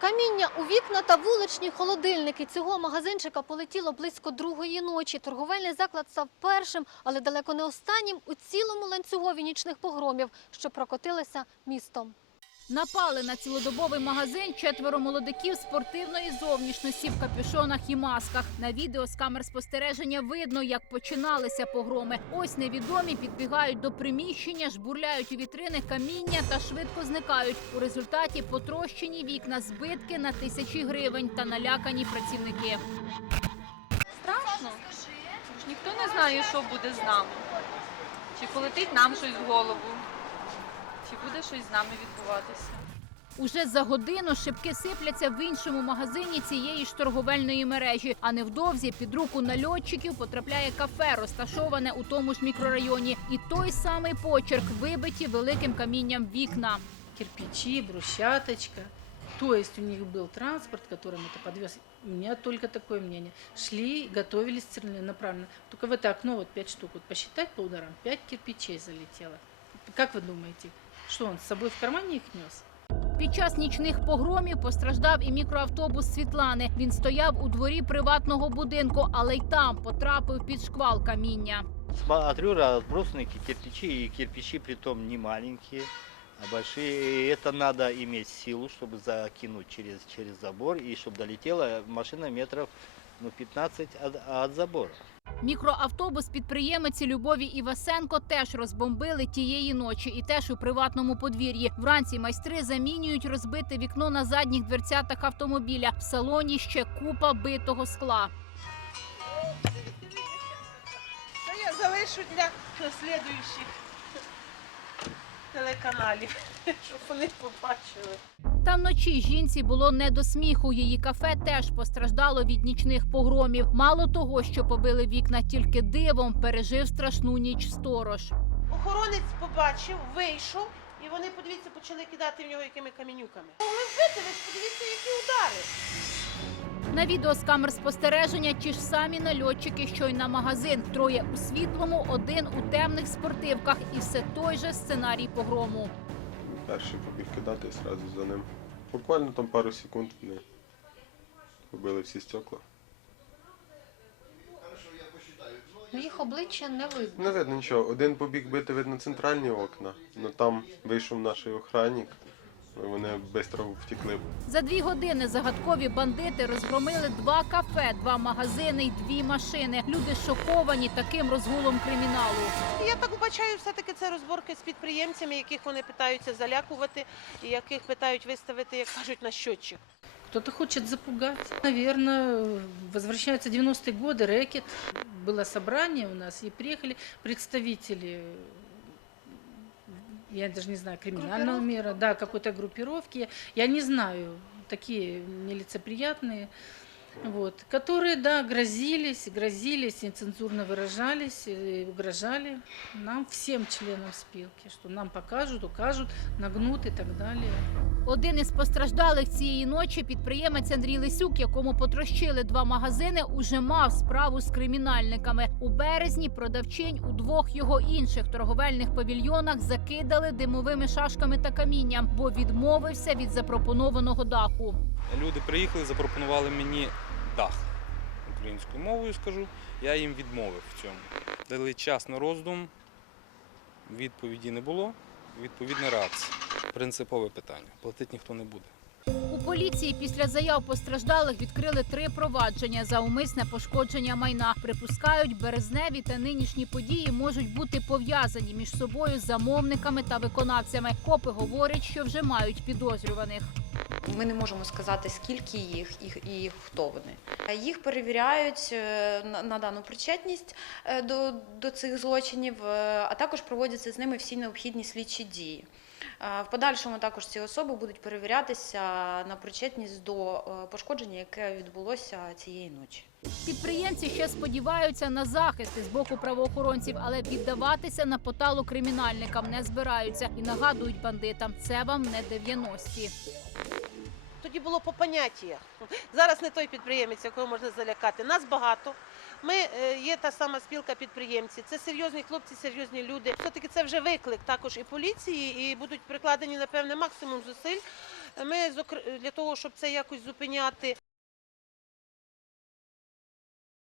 Каміння у вікна та вуличні холодильники цього магазинчика полетіло близько другої ночі. Торговельний заклад став першим, але далеко не останнім у цілому ланцюгові нічних погромів, що прокотилися містом. Напали на цілодобовий магазин четверо молодиків спортивної зовнішності в капюшонах і масках. На відео з камер спостереження видно, як починалися погроми. Ось невідомі підбігають до приміщення, жбурляють у вітрини каміння та швидко зникають. У результаті потрощені вікна, збитки на тисячі гривень та налякані працівники. Страшно. Ніхто не знає, що буде з нами. Чи полетить нам щось в голову, чи буде щось з нами відбуватися. Уже за годину шибки сипляться в іншому магазині цієї ж торговельної мережі. А невдовзі під руку нальотчиків потрапляє кафе, розташоване у тому ж мікрорайоні. І той самий почерк вибиті великим камінням вікна. кирпичи, брусчаточка. То есть у них был транспорт, которым это подвез. У меня только такое мнение. Шли, готовились целенаправленно. Только в это окно вот пять штук. Вот посчитать по ударам, пять кирпичей залетело. Как вы думаете, что он с собой в кармане их нес? Під час нічних погромів постраждав і мікроавтобус Світлани. Він стояв у дворі приватного будинку, але й там потрапив під шквал каміння. Смотрю, разбросаны ки- кирпичи, и кирпичи притом не маленькие, а большие. И это надо иметь силу, чтобы закинуть через, через забор, и чтобы долетела машина метров ну, 15 от, от забора. Мікроавтобус підприємиці Любові Івасенко теж розбомбили тієї ночі і теж у приватному подвір'ї. Вранці майстри замінюють розбите вікно на задніх дверцятах автомобіля. В салоні ще купа битого скла. Це я залишу для слідуючих телеканалів, щоб вони побачили. Та вночі жінці було не до сміху. Її кафе теж постраждало від нічних погромів. Мало того, що побили вікна, тільки дивом пережив страшну ніч сторож. Охоронець побачив, вийшов, і вони, подивіться, почали кидати в нього якими камінюками. Могли вбити, ви ж подивіться, які удари. На відео з камер спостереження ті ж самі нальотчики, що й на магазин. Троє у світлому, один у темних спортивках, і все той же сценарій погрому. Перший побіг кидати і одразу за ним. Буквально там пару секунд вони побили всі стекла. Ну, Їх обличчя не видно. Не видно нічого. Один побіг бити видно центральні окна, але там вийшов наш охранник, вони швидко втекли. За дві години загадкові бандити розгромили два кафе, два магазини й дві машини. Люди шоковані таким розгулом криміналу. І я так вбачаю, все-таки це розборки з підприємцями, яких вони питаються залякувати, і яких питають виставити, як кажуть, на щотчик. Кто-то хочет запугать. Наверное, возвращаются 90-е годы, рэкет. Было собрание у нас, и приехали представители, я даже не знаю, криминального мира, да, какой-то группировки. Я не знаю, такие нелицеприятные, вот, которые, да, грозились, грозились, нецензурно выражались, и угрожали нам, всем членам спилки, что нам покажут, укажут, нагнут и так далее. Один із постраждалих цієї ночі підприємець Андрій Лисюк, якому потрощили два магазини, уже мав справу з кримінальниками. У березні продавчинь у двох його інших торговельних павільйонах закидали димовими шашками та камінням, бо відмовився від запропонованого даху. Люди приїхали, запропонували мені дах українською мовою, скажу. Я їм відмовив в цьому. Дали час на роздум, відповіді не було, відповідна реакція. Принципове питання. Платити ніхто не буде. У поліції після заяв постраждалих відкрили три провадження за умисне пошкодження майна. Припускають, березневі та нинішні події можуть бути пов'язані між собою замовниками та виконавцями. Копи говорять, що вже мають підозрюваних. Ми не можемо сказати, скільки їх і, хто вони. Їх перевіряють е, на, на дану причетність е, до, до цих злочинів, е, а також проводяться з ними всі необхідні слідчі дії. В подальшому також ці особи будуть перевірятися на причетність до е, пошкодження, яке відбулося цієї ночі. Підприємці ще сподіваються на захист з боку правоохоронців, але піддаватися на поталу кримінальникам не збираються і нагадують бандитам, це вам не 90-ті. Тоді було по поняттях. Зараз не той підприємець, якого можна залякати. Нас багато. Ми е, є та сама спілка підприємців. Це серйозні хлопці, серйозні люди. Все-таки це вже виклик також і поліції, і будуть прикладені, напевне, максимум зусиль Ми для того, щоб це якось зупиняти,